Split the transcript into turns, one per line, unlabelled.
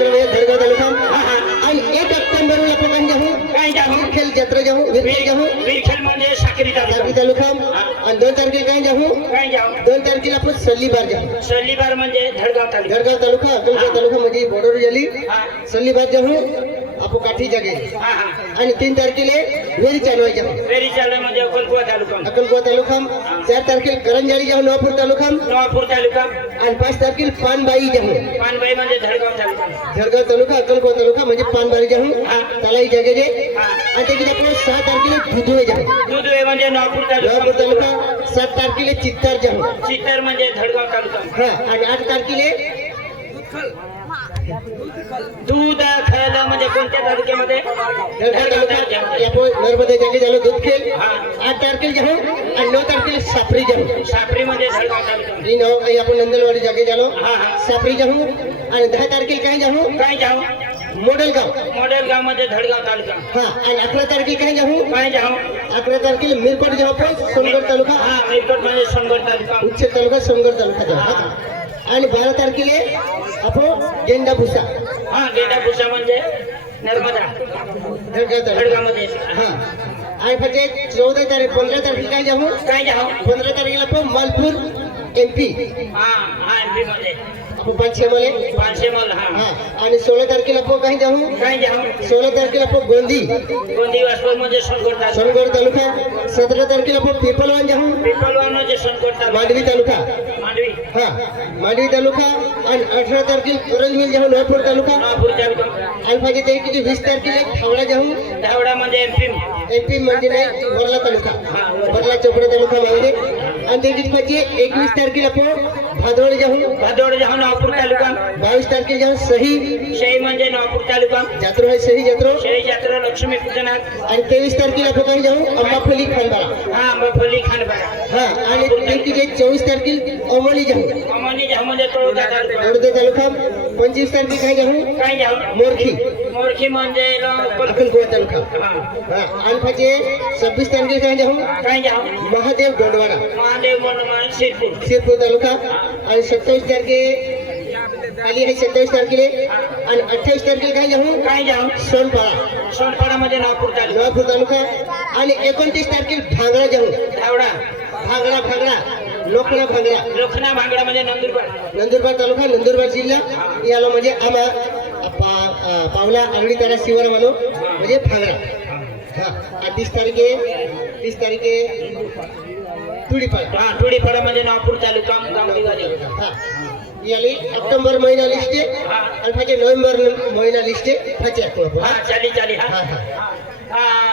क्षेत्र धडगाव तालुका. आणि एक ऑक्टोबर आपण काही जाऊ
काय जाऊ
विरखेल जत्रा जाऊ विरखेल जाऊ
विरखेल म्हणजे साखरी तालुका.
तालुका. आणि दोन तारखेला काय जाऊ
काय जाऊ
दोन तारखेला आपण सल्लीबार जाऊ
सल्लीबार म्हणजे धडगाव तालुका.
धडगाव तालुका अक्कलकोट तालुका मध्ये बॉर्डर झाली
हा.
सल्लीबार जाऊ आपण काठी जागे
हा हा।
आणि तीन तारखेला वेरी चालवाय जाऊ
फेरी चालू म्हणजे अकोलकुवा तालुका.
चार तारखेला करंजाळी जाऊ नवापूर तालुका.
नवापूर तालुका.
आणि पाच तारखेला पानबाई जाऊ
पानबाई म्हणजे धडगाव तालुका.
धडगाव तालुका तालुका म्हणजे पानबाई जाऊ
हा.
त्यालाही जागे जे. आणि त्याची आपण सहा तारखेला दुधवे जाऊ
दुधवे म्हणजे नवापूर
नवापूर
तालुका
तालुका सात तारखेला चित्तार जाऊ
चित्तर म्हणजे धडगाव तालुका.
हा. आणि आठ तारखेला
दूध कोणत्या तालुक्यामध्ये
धडगाव
धडगाव
तालुका
तालुक्यामध्ये
आपण नर्मदा जागे झालो दुधखेल
हा
आठ तारखेला जाऊ आणि नऊ तारखेला सापरी जाऊ
सापरी म्हणजे धडगाव तालुका
ही। नाव काही आपण नंदलवाडी जागे झालो
हा हा।
सापरी जाऊ आणि दहा तारखेला काय जाऊ
काय जाऊ
मोडल गाव
मॉडेल गावमध्ये धडगाव तालुका.
हा आणि अकरा तारखेला काय जाऊ
काय जाऊ?
अकरा तारखेला मिरपट जाऊ आपण सोनगड तालुका?
हा मेरकोट म्हणजे सोनगड तालुका.
उच्च तालुका सोनगड तालुका जाऊ. आणि बारा तारखेला आपण गेंडा भुसा
हा गेटा भुसा म्हणजे नर्मदा.
धडगाव तालुका.
धडगावमध्ये
हा. आणि म्हणजे चौदा तारीख पंधरा तारखेला काय जाऊ?
काय जाऊ?
पंधरा तारखेला आपण मालपूर एमपी
हा हा एमपी मध्ये
आपण पाचशे मले?
पाचशे मल हा.
हा आणि सोळा तारखेला आपण काय जाऊ सोळा तारखेला आपण गोंदी.
गोंदी वासपूर म्हणजे सोनगड तालुका.
सोनगड तालुका. सतरा तारखेला आपण पेपलवान जाऊ
पिंपळगाव म्हणजे सोनगड तालुका.
मांडवी तालुका.
मांडवी.
हा मांडवी तालुका आणि अठरा तारखेला करंजवेल जाऊ नवापूर तालुका.
नवापूर तालुका.
आणि पाहिजे ते किती वीस तारखेला थावडा जाऊ
धावडा म्हणजे एमपी
एमपी म्हणजे नाही बर्ला तालुका. बर्ला चोपडा तालुका मागे आणि ते किती पाहिजे एकवीस तारखेला आपण भादवड जाऊ
भादोड जाऊ नवापूर तालुका.
बावीस तारखेला जाऊ सही
शेई म्हणजे नवापूर तालुका.
जात्रो आहे सही जात्रो.
शेई जत्रा लक्ष्मी पूजनात.
आणि तेवीस तारखेला आपण जाऊ अंबाफली खानबाळा
हा मफली खानबारा.
हा आणि ते किती चोवीस तारखेला अमोली जाऊ
अमोनी जाऊ म्हणजे तळोदा तालुका.
पंचवीस तारखेला काय जाऊ
काय जाऊ
मोरखी.
मोरखी म्हणजे
आणि पाहिजे सव्वीस तारखेला काय जाऊ
काय जाऊ
महादेव गोंडवाडा
महादेव म्हणून शिरपूर.
शिरपूर तालुका. आणि सत्तावीस तारखे खाली आहे सत्तावीस तारखेला. आणि अठ्ठावीस तारखेला काय जाऊ
काय जाऊ सोनपाडा. मध्ये नागपूर तालुका.
नवापूर तालुका. आणि एकोणतीस तारखेला भांगडा जाऊ
धावडा
भांगडा भांगडा. लोकणा भांगडा.
लोखना भांगडा म्हणजे नंदुरबार.
नंदुरबार तालुका नंदुरबार जिल्हा. याला म्हणजे आम्हा पा अं, पावला आंगडी तारा शिवर म्हणू. म्हणजे भांगडा हा. तीस तारखे तीस तारखे तुडीपाडा.
हा टोळीपाडा म्हणजे नागपूर तालुका गावठी
हा. याली ऑक्टोबर महिना लिस्ट
हा.
आणि फाचे नोव्हेंबर महिना लिस्ट फाचे
हा चाली चाली हा.
हा हा.